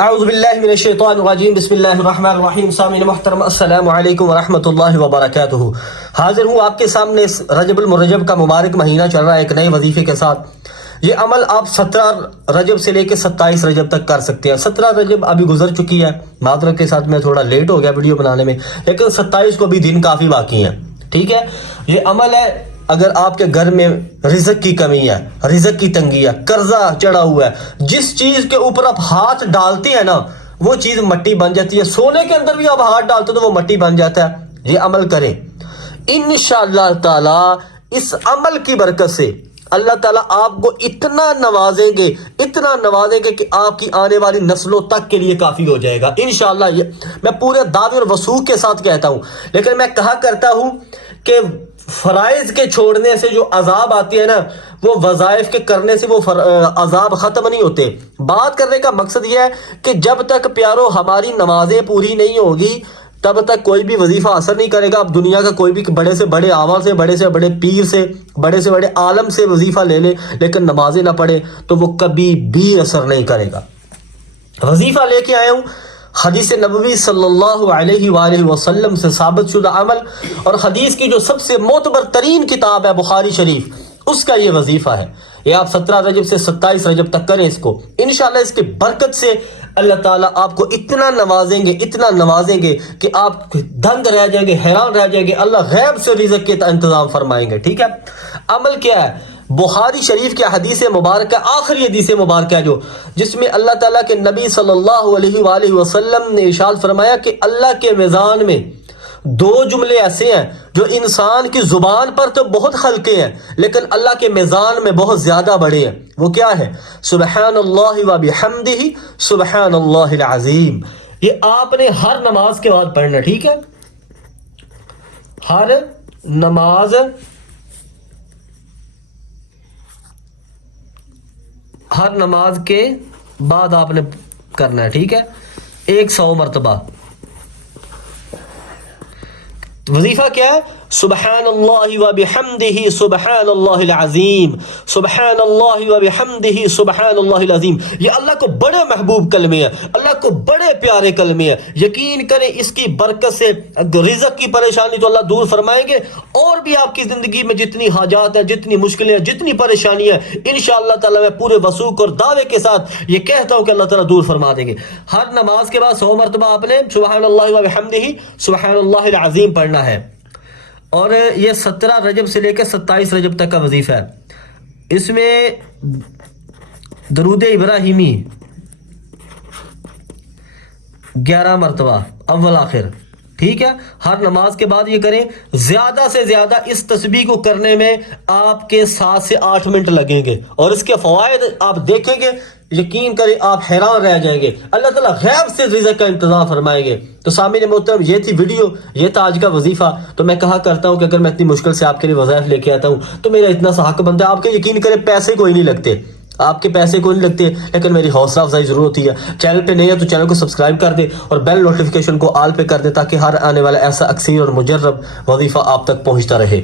اعوذ باللہ من الشیطان الرجیم بسم اللہ الرحمن الرحیم. سامعین محترم السلام علیکم ورحمۃ اللہ وبرکاتہ. حاضر ہوں آپ کے سامنے رجب المرجب کا مبارک مہینہ چل رہا ہے ایک نئے وظیفے کے ساتھ. یہ عمل آپ 17 رجب سے لے کے 27 رجب تک کر سکتے ہیں. 17 رجب ابھی گزر چکی ہے, معذرت کے ساتھ میں تھوڑا لیٹ ہو گیا ویڈیو بنانے میں, لیکن 27 کو بھی دن کافی باقی ہیں. ٹھیک ہے, یہ عمل ہے اگر آپ کے گھر میں رزق کی کمی ہے, رزق کی تنگی ہے, قرضہ چڑھا ہوا ہے, جس چیز کے اوپر آپ ہاتھ ڈالتے ہیں نا وہ چیز مٹی بن جاتی ہے. سونے کے اندر بھی آپ ہاتھ ڈالتے تو وہ مٹی بن جاتا ہے. یہ عمل کریں انشاءاللہ تعالی. اس عمل کی برکت سے اللہ تعالیٰ آپ کو اتنا نوازیں گے کہ آپ کی آنے والی نسلوں تک کے لیے کافی ہو جائے گا انشاءاللہ. یہ میں پورے دعوے اور وثوق کے ساتھ کہتا ہوں, لیکن میں کہا کرتا ہوں کہ فرائض کے چھوڑنے سے جو عذاب آتی ہے نا, وہ وظائف کے کرنے سے وہ عذاب ختم نہیں ہوتے. بات کرنے کا مقصد یہ ہے کہ جب تک پیارو ہماری نمازیں پوری نہیں ہوگی تب تک کوئی بھی وظیفہ اثر نہیں کرے گا. اب دنیا کا کوئی بھی بڑے سے بڑے آوا سے, بڑے سے بڑے پیر سے, بڑے سے بڑے عالم سے وظیفہ لے لے, لیکن نمازیں نہ پڑھے تو وہ کبھی بھی اثر نہیں کرے گا. وظیفہ لے کے آیا ہوں حدیث نبوی صلی اللہ علیہ وآلہ وسلم سے ثابت شدہ عمل, اور حدیث کی جو سب سے معتبر ترین کتاب ہے بخاری شریف, اس کا یہ وظیفہ ہے. یہ آپ 17 رجب سے 27 رجب تک کریں اس کو. انشاءاللہ اس کی برکت سے اللہ تعالیٰ آپ کو اتنا نوازیں گے کہ آپ دنگ رہ جائیں گے, حیران رہ جائیں گے. اللہ غیب سے رزق کے انتظام فرمائیں گے. ٹھیک ہے, عمل کیا ہے؟ بخاری شریف کے حدیث مبارکہ, آخری حدیث مبارکہ ہے جس میں اللہ تعالیٰ کے نبی صلی اللہ علیہ وآلہ وسلم نے ارشاد فرمایا کہ اللہ کے میزان میں 2 جملے ایسے ہیں جو انسان کی زبان پر تو بہت ہلکے ہیں لیکن اللہ کے میزان میں بہت زیادہ بڑے ہیں. وہ کیا ہے؟ سبحان اللہ و بحمدہ سبحان اللہ العظیم. یہ آپ نے ہر نماز کے بعد پڑھنا. ٹھیک ہے, ہر نماز کے بعد آپ نے کرنا ہے. ٹھیک ہے, 100 مرتبہ. وظیفہ کیا ہے؟ سبحان اللہ و بحمدہ سبحان اللہ العظیم, سبحان اللہ و بحمدہ سبحان اللہ العظیم. یہ اللہ کو بڑے محبوب کلمے ہیں, اللہ کو بڑے پیارے کلمے ہیں. یقین کریں اس کی برکت سے رزق کی پریشانی تو اللہ دور فرمائیں گے, اور بھی آپ کی زندگی میں جتنی حاجات ہیں, جتنی مشکلیں ہیں, جتنی پریشانی ہیں, انشاءاللہ تعالی میں پورے وثوق اور دعوے کے ساتھ یہ کہتا ہوں کہ اللہ تعالیٰ دور فرما دیں گے. ہر نماز کے بعد 100 مرتبہ آپ نے سبحان اللہ و بحمدہ سبحان اللہ العظیم پڑھنا ہے. اور یہ 17 رجب سے لے کے 27 رجب تک کا وظیفہ ہے. اس میں درود ابراہیمی 11 مرتبہ اول آخر. ٹھیک ہے, ہر نماز کے بعد یہ کریں. زیادہ سے زیادہ اس تسبیح کو کرنے میں آپ کے 7 سے 8 منٹ لگیں گے, اور اس کے فوائد آپ دیکھیں گے, یقین کریں آپ حیران رہ جائیں گے. اللہ تعالیٰ غیب سے رزق کا انتظام فرمائیں گے. تو سامعین محترم, یہ تھی ویڈیو, یہ تھا آج کا وظیفہ. تو میں کہا کرتا ہوں کہ اگر میں اتنی مشکل سے آپ کے لیے وظائف لے کے آتا ہوں تو میرا اتنا سا حق بنتا ہے. آپ کے یقین کریں پیسے کوئی نہیں لگتے, آپ کے پیسے کوئی نہیں لگتے, لیکن میری حوصلہ افزائی ضرور ہوتی ہے. چینل پہ نہیں ہے تو چینل کو سبسکرائب کر دے اور بیل نوٹیفیکیشن کو آل پہ کر دے تاکہ ہر آنے والا ایسا اکثیر اور مجرب وظیفہ آپ تک پہنچتا رہے.